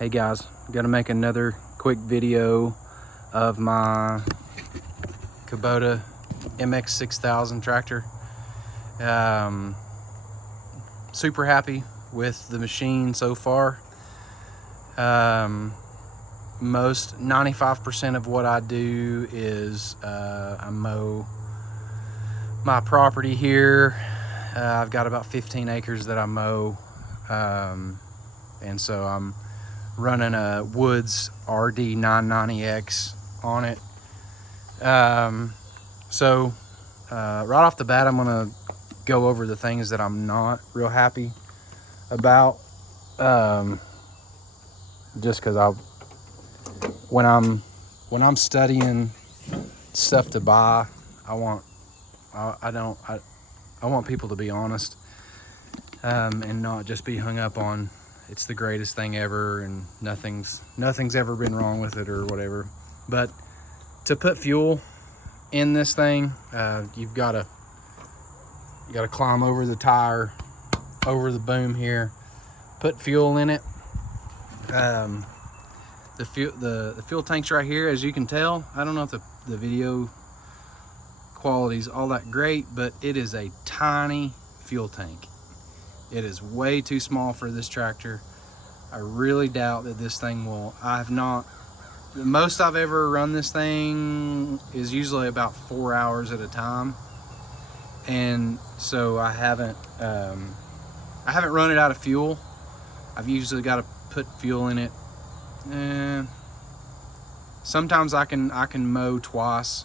Hey guys, I'm gonna make another quick video of my Kubota MX6000 tractor. Super happy with the machine so far. 95% of what I do is I mow my property here. I've got about 15 acres that I mow, and so I'm running a Woods RD 990X on it. So right off the bat, I'm gonna go over the things that I'm not real happy about, just because when I'm studying stuff to buy, I want people to be honest, and not just be hung up on it's the greatest thing ever and nothing's ever been wrong with it or whatever. But to put fuel in this thing, you gotta climb over the tire, over the boom here, put fuel in it. The fuel tank's right here, as you can tell. I don't know if the video quality's all that great, but it is a tiny fuel tank. It is way too small for this tractor. I really doubt that this thing will. The most I've ever run this thing is usually about 4 hours at a time, and so I haven't run it out of fuel. I've usually got to put fuel in it. Sometimes I can mow twice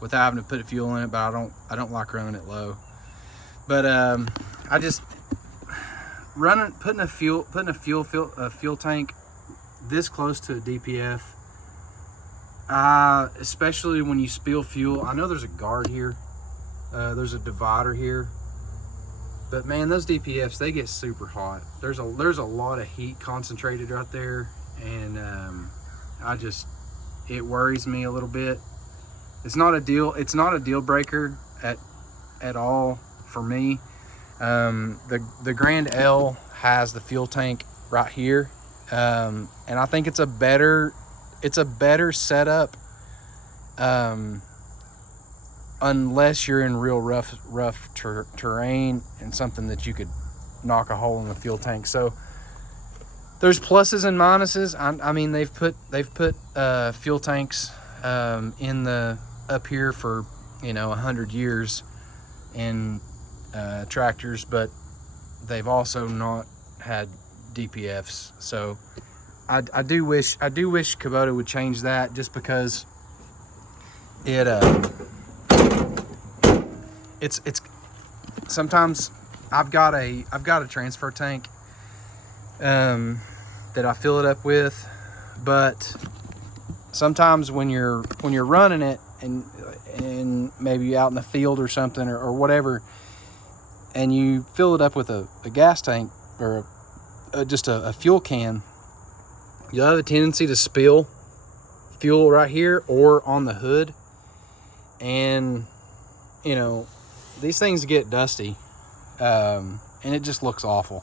without having to put fuel in it, but I don't like running it low. But I just putting a fuel tank this close to a DPF, especially when you spill fuel. I know there's a guard here, there's a divider here, but man, those DPFs, they get super hot. There's a lot of heat concentrated right there, and it worries me a little bit. It's not a deal breaker at all for me. The Grand L has the fuel tank right here, and I think it's a better setup, unless you're in real rough terrain and something that you could knock a hole in the fuel tank. So there's pluses and minuses. I mean, they've put fuel tanks up here for 100 years in tractors, but they've also not had DPFs. So I do wish Kubota would change that, just because it's sometimes I've got a transfer tank that I fill it up with, but sometimes when you're running it and maybe out in the field or something or whatever, and you fill it up with a gas tank or just a fuel can, you'll have a tendency to spill fuel right here or on the hood. And these things get dusty, and it just looks awful,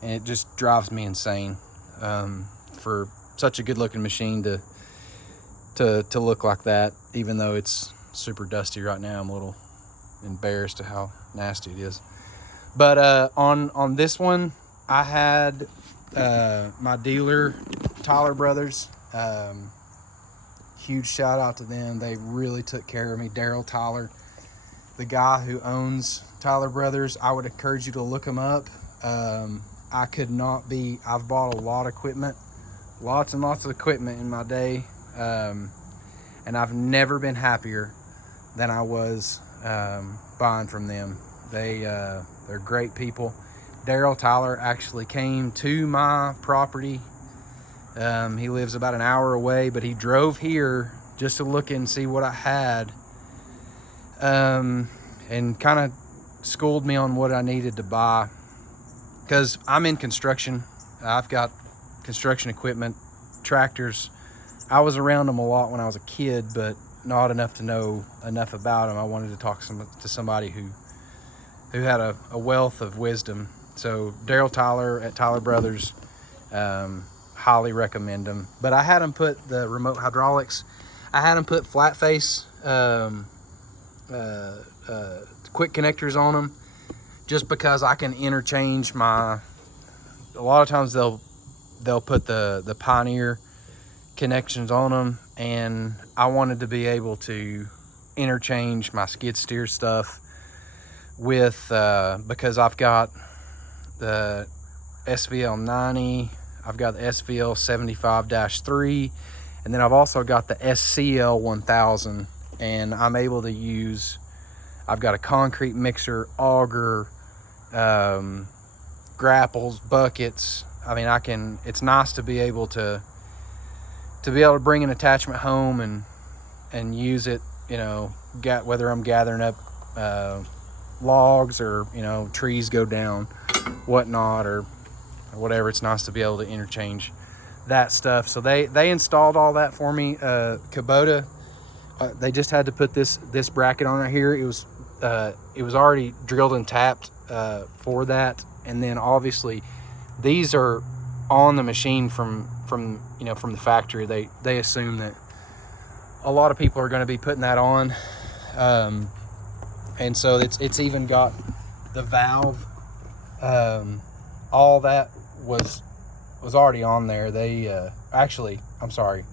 and it just drives me insane, for such a good looking machine to look like that. Even though it's super dusty right now, I'm a little embarrassed at how nasty it is. But on this one, I had my dealer, Tyler Brothers. Huge shout out to them. They really took care of me. Daryl Tyler, the guy who owns Tyler Brothers, I would encourage you to look him up. I've bought a lot of equipment, lots and lots of equipment in my day, and I've never been happier than I was buying from them. They're great people. Daryl Tyler actually came to my property. He lives about an hour away, but he drove here just to look and see what I had, and kind of schooled me on what I needed to buy, because I'm in construction. I've got construction equipment, tractors. I was around them a lot when I was a kid, but not enough to know enough about them. I wanted to talk to somebody who had a wealth of wisdom. So Daryl Tyler at Tyler Brothers, highly recommend them. But I had them put the remote hydraulics, I had them put flat face quick connectors on them, just because I can interchange my, a lot of times they'll put the Pioneer connections on them, and I wanted to be able to interchange my skid steer stuff with because I've got the SVL 90, I've got the SVL 75-3, and then I've also got the SCL 1000, and I'm able to use, I've got a concrete mixer, auger, grapples, buckets. I mean, it's nice to be able to bring an attachment home and use it, you know, whether I'm gathering up logs, or, you know, trees go down, whatnot, or whatever. It's nice to be able to interchange that stuff. So they installed all that for me. Kubota, they just had to put this bracket on right here. It was already drilled and tapped for that, and then obviously these are on the machine from the factory. They assume that a lot of people are going to be putting that on, and so it's even got the valve. All that was already on there. They actually, I'm sorry,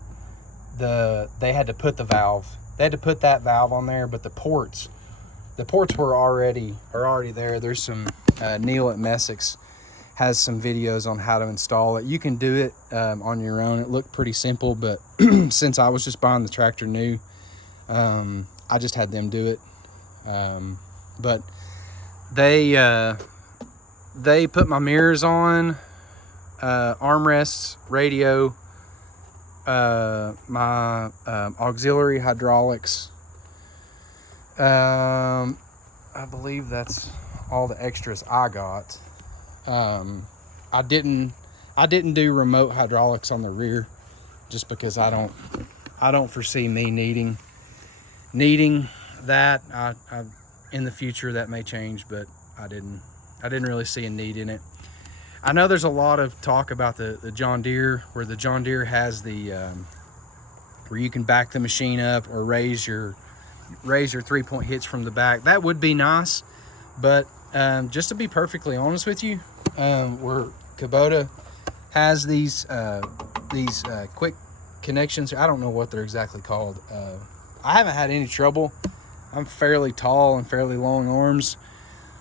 they had to put the valve. They had to put that valve on there, but the ports are already there. There's some Neil at Messick's has some videos on how to install it. You can do it on your own. It looked pretty simple, but since I was just buying the tractor new, I just had them do it. But they put my mirrors on, armrests, radio, my auxiliary hydraulics. I believe that's all the extras I got. I didn't do remote hydraulics on the rear, just because I don't foresee me needing that. I in the future that may change, but I didn't really see a need in it. I know there's a lot of talk about the John Deere, where the John Deere has the where you can back the machine up or raise your 3-point hitch from the back. That would be nice, but just to be perfectly honest with you, where Kubota has these quick connections, I don't know what they're exactly called. I haven't had any trouble. I'm fairly tall and fairly long arms,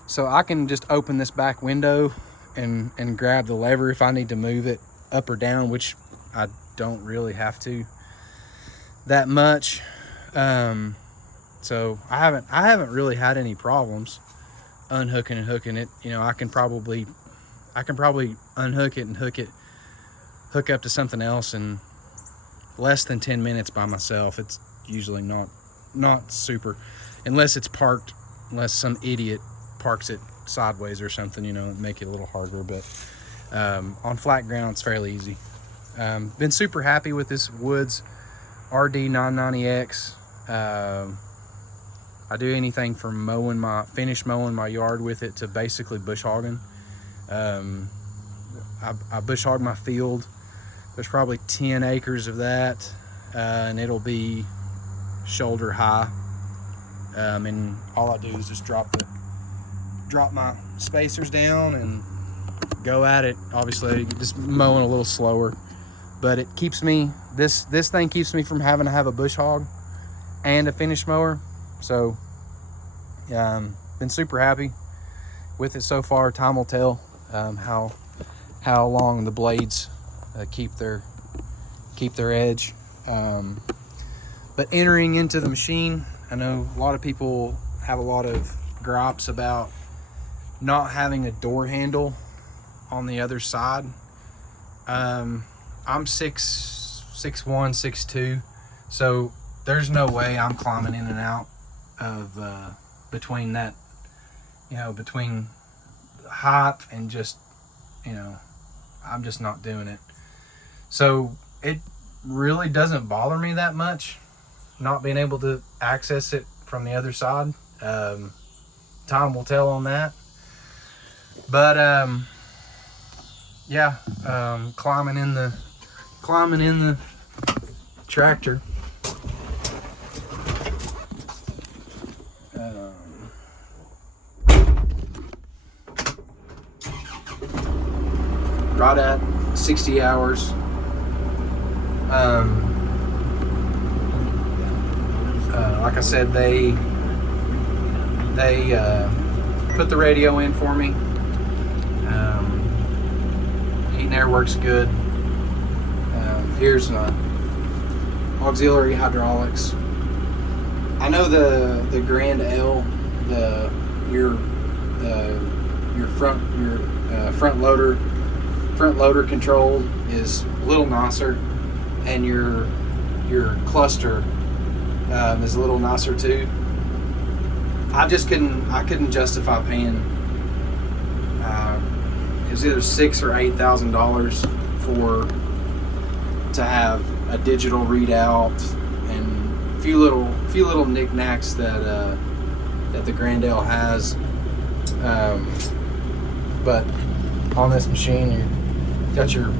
so I can just open this back window and grab the lever if I need to move it up or down, which I don't really have to that much. So I haven't really had any problems unhooking and hooking it. You know, I can probably unhook it and hook up to something else in less than 10 minutes by myself. It's usually not super, unless it's parked, unless some idiot parks it sideways or something, you know, make it a little harder. But on flat ground, it's fairly easy. Been super happy with this Woods RD990X. I do anything from finish mowing my yard with it to basically bush hogging. I bush hog my field. There's probably 10 acres of that, and it'll be shoulder high. And all I do is just drop my spacers down and go at it. Obviously, just mowing a little slower, but it keeps me, this thing keeps me from having to have a bush hog and a finish mower. So been super happy with it so far. Time will tell how long the blades keep their edge. But entering into the machine, I know a lot of people have a lot of gripes about not having a door handle on the other side. I'm 6'1", 6'2", so there's no way I'm climbing in and out of between that, you know, between height and just, you know, I'm just not doing it. So it really doesn't bother me that much not being able to access it from the other side. Time will tell on that. But yeah, climbing in the climbing in the tractor. Right at 60 hours. Like I said, they put the radio in for me. Heat and air works good. Here's my auxiliary hydraulics. I know the Grand L, your front loader control is a little nicer, and your cluster is a little nicer too. I couldn't justify paying it was either $6,000 or $8,000 to have a digital readout and a few little knickknacks that the Grand L has. But on this machine, you got your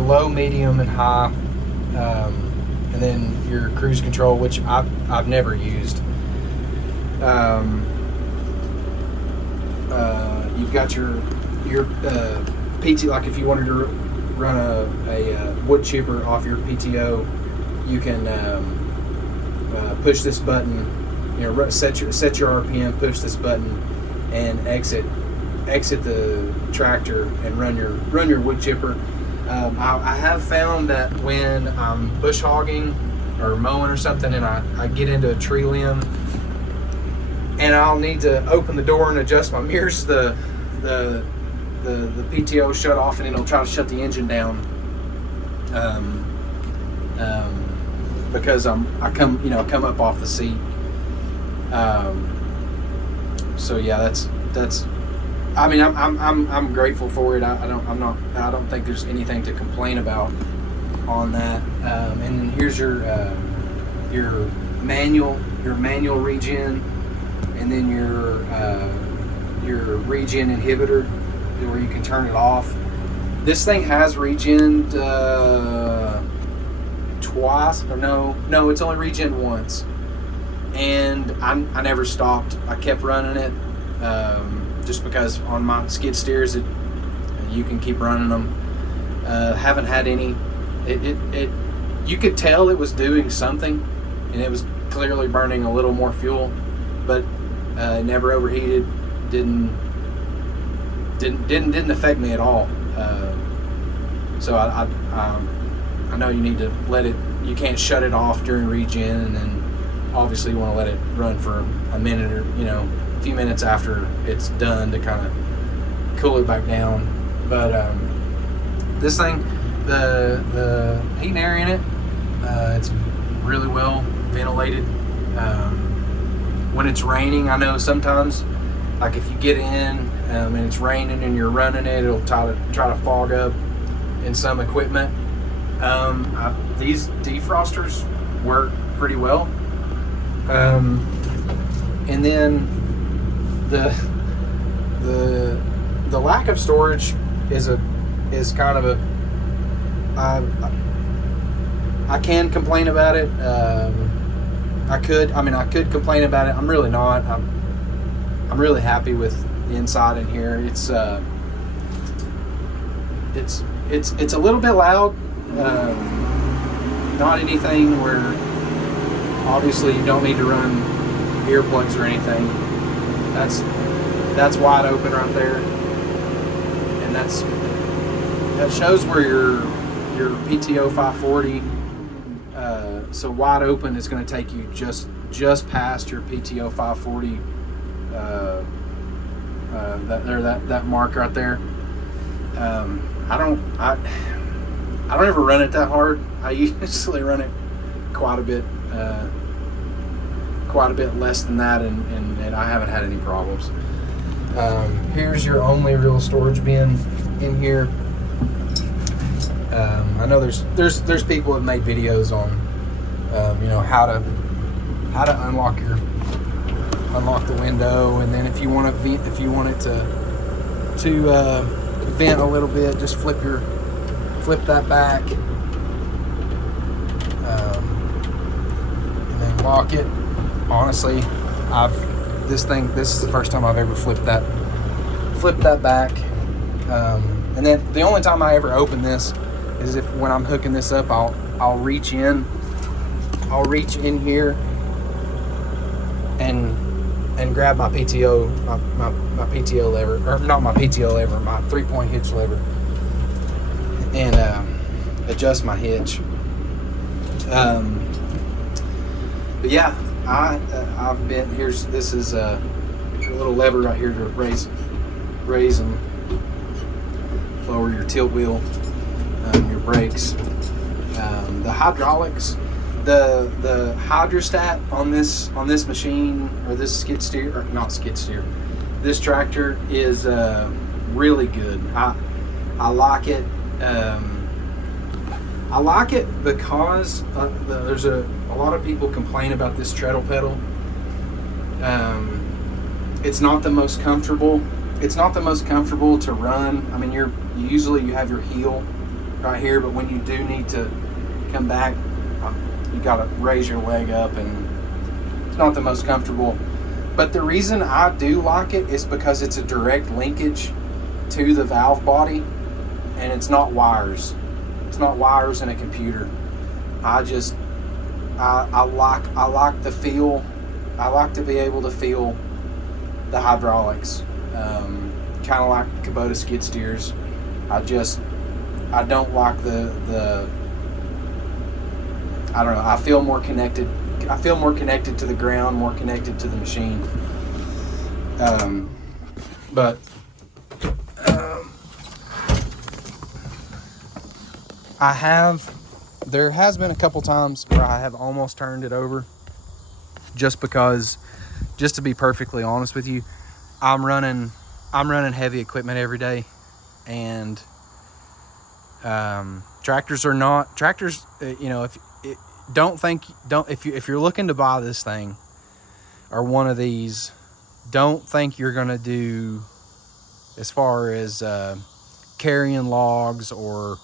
low, medium, and high, and then your cruise control, which I've never used. You've got your PT, like if you wanted to run a wood chipper off your PTO, you can push this button, set your RPM, push this button, and exit the tractor and run your wood chipper. I have found that when I'm bush hogging or mowing or something, and I get into a tree limb, and I'll need to open the door and adjust my mirrors, the PTO shut off, and it'll try to shut the engine down. Because I come up off the seat. So yeah, that's. I mean, I'm grateful for it. I don't think there's anything to complain about on that. And then here's your manual regen, and then your regen inhibitor, where you can turn it off. This thing has regened twice, or no, it's only regen once, and I never stopped. I kept running it. Just because on my skid steers, you can keep running them. Haven't had any. You could tell it was doing something, and it was clearly burning a little more fuel, but it never overheated. Didn't affect me at all. So I know you need to let it. You can't shut it off during regen, and then obviously you want to let it run for a minute or a few minutes after it's done to kind of cool it back down. But this thing, the heat and air in it, it's really well ventilated. When it's raining, I know sometimes, like if you get in and it's raining and you're running it, it'll try to fog up in some equipment. These defrosters work pretty well. And then the lack of storage is kind of I can complain about it. I could complain about it. I'm really not. I'm really happy with the inside in here. It's a little bit loud. Not anything where obviously you don't need to run earplugs or anything. That's wide open right there, and that shows where your PTO 540. So wide open is going to take you just past your PTO 540. That mark right there. I don't ever run it that hard. I usually run it quite a bit less than that, and I haven't had any problems. Here's your only real storage bin in here. I know there's people that made videos on how to unlock the window, and then if you want it to vent a little bit, just flip your flip that back, and then lock it. Honestly, this is the first time I've ever flipped that back. And then the only time I ever open this is when I'm hooking this up, I'll reach in here and grab my PTO, my PTO lever, or not my PTO lever, my 3-point hitch lever, and adjust my hitch. But yeah, I've been this is a little lever right here to raise and lower your tilt wheel, your brakes, the hydraulics, the hydrostat on this machine, or this skid steer, or not skid steer, this tractor is really good. I like it. I like it because there's a lot of people complain about this treadle pedal. It's not the most comfortable. It's not the most comfortable to run. I mean, usually you have your heel right here, but when you do need to come back, you got to raise your leg up, and it's not the most comfortable. But the reason I do like it is because it's a direct linkage to the valve body, and it's not wires. It's not wires in a computer. I like the feel. I like to be able to feel the hydraulics. Kind of like Kubota skid steers. I don't like the I don't know, I feel more connected to the ground, more connected to the machine. There has been a couple times where I have almost turned it over, just to be perfectly honest with you, I'm running heavy equipment every day, and tractors, you know, if you're looking to buy this thing or one of these, don't think you're gonna do, as far as carrying logs or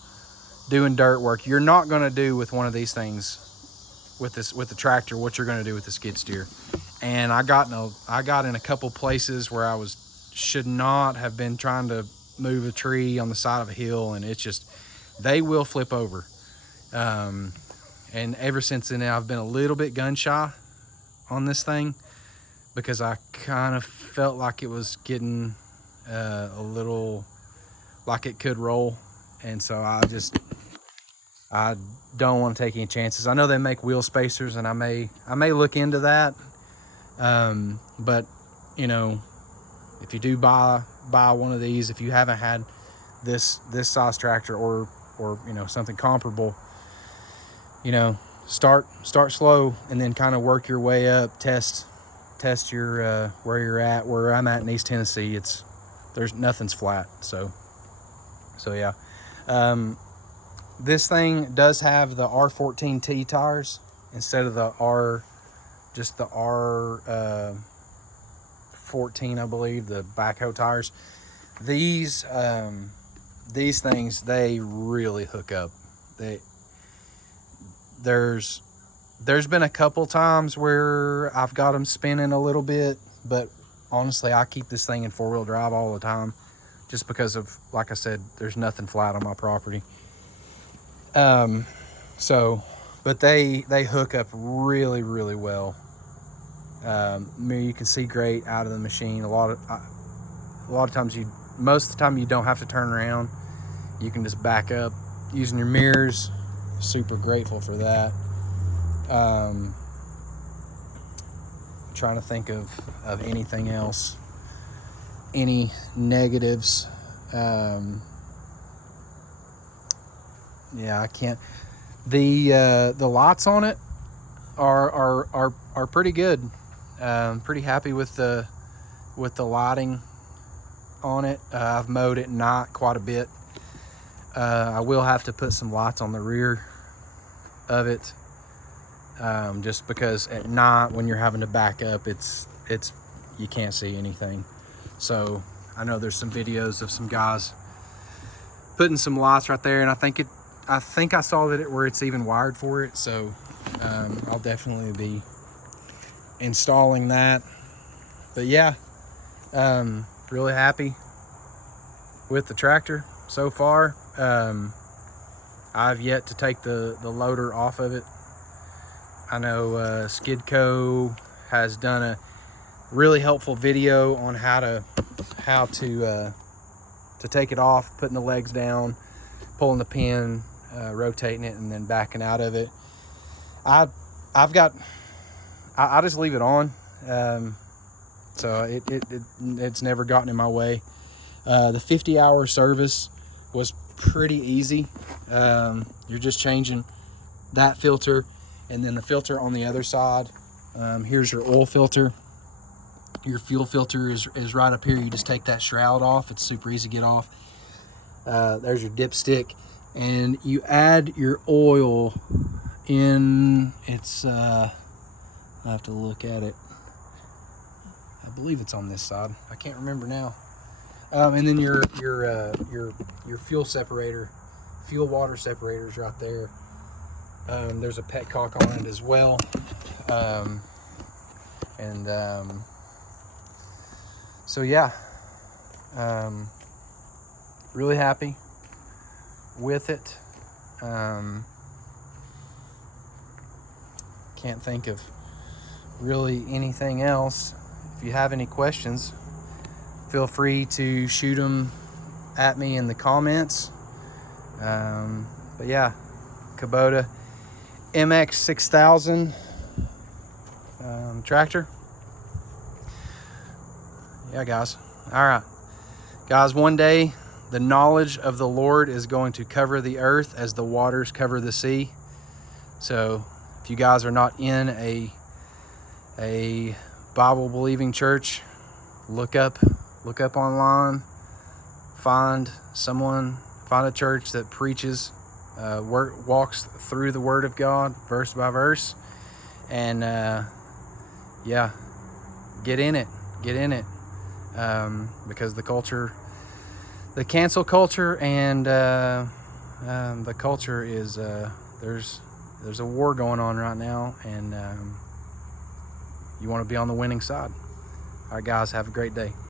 doing dirt work, you're not gonna do with one of these things, with the tractor, what you're gonna do with the skid steer. And I got in a couple places where I should not have been trying to move a tree on the side of a hill, and it's just, they will flip over. And ever since then, I've been a little bit gun shy on this thing, because I kind of felt like it was getting a little like it could roll, and so I don't want to take any chances. I know they make wheel spacers, and I may look into that. But you know, if you do buy one of these, if you haven't had this size tractor, or you know, something comparable, you know, start slow and then kind of work your way up. Test your where you're at. Where I'm at in East Tennessee, nothing's flat. So yeah. This thing does have the R14T tires instead of the R14, I believe, the backhoe tires. These things, they really hook up. There's been a couple times where I've got them spinning a little bit, but honestly, I keep this thing in 4-wheel drive all the time, just because of, like I said, there's nothing flat on my property. But they hook up really, really well. You can see great out of the machine. A lot of times most of the time you don't have to turn around. You can just back up using your mirrors. Super grateful for that. Trying to think of anything else, any negatives. Yeah, I can't. The lights on it are pretty good. Pretty happy with the lighting on it. I've mowed it at night quite a bit. I will have to put some lights on the rear of it, just because at night when you're having to back up, it's you can't see anything. So I know there's some videos of some guys putting some lights right there, and I think I saw that where it's even wired for it. So I'll definitely be installing that. But yeah, really happy with the tractor so far. I've yet to take the loader off of it. I know Skidco has done a really helpful video on how to take it off, putting the legs down, pulling the pin, rotating it, and then backing out of it. I just leave it on, so it's never gotten in my way. The 50-hour service was pretty easy. You're just changing that filter, and then the filter on the other side. Here's your oil filter. Your fuel filter is right up here. You just take that shroud off. It's super easy to get off. There's your dipstick, and you add your oil in. It's I have to look at it. I believe it's on this side. I can't remember now. And then your fuel separator, fuel water separator is right there. There's a petcock on it as well. So yeah, really happy with it. Can't think of really anything else. If you have any questions, feel free to shoot them at me in the comments. But yeah, Kubota MX6000 tractor. Yeah, guys. All right, guys, one day the knowledge of the Lord is going to cover the earth as the waters cover the sea. So if you guys are not in a Bible believing church, look up online, find a church that preaches, walks through the Word of God verse by verse, and yeah, get in it, because the cancel culture and the culture is there's a war going on right now, and you want to be on the winning side. All right, guys, have a great day.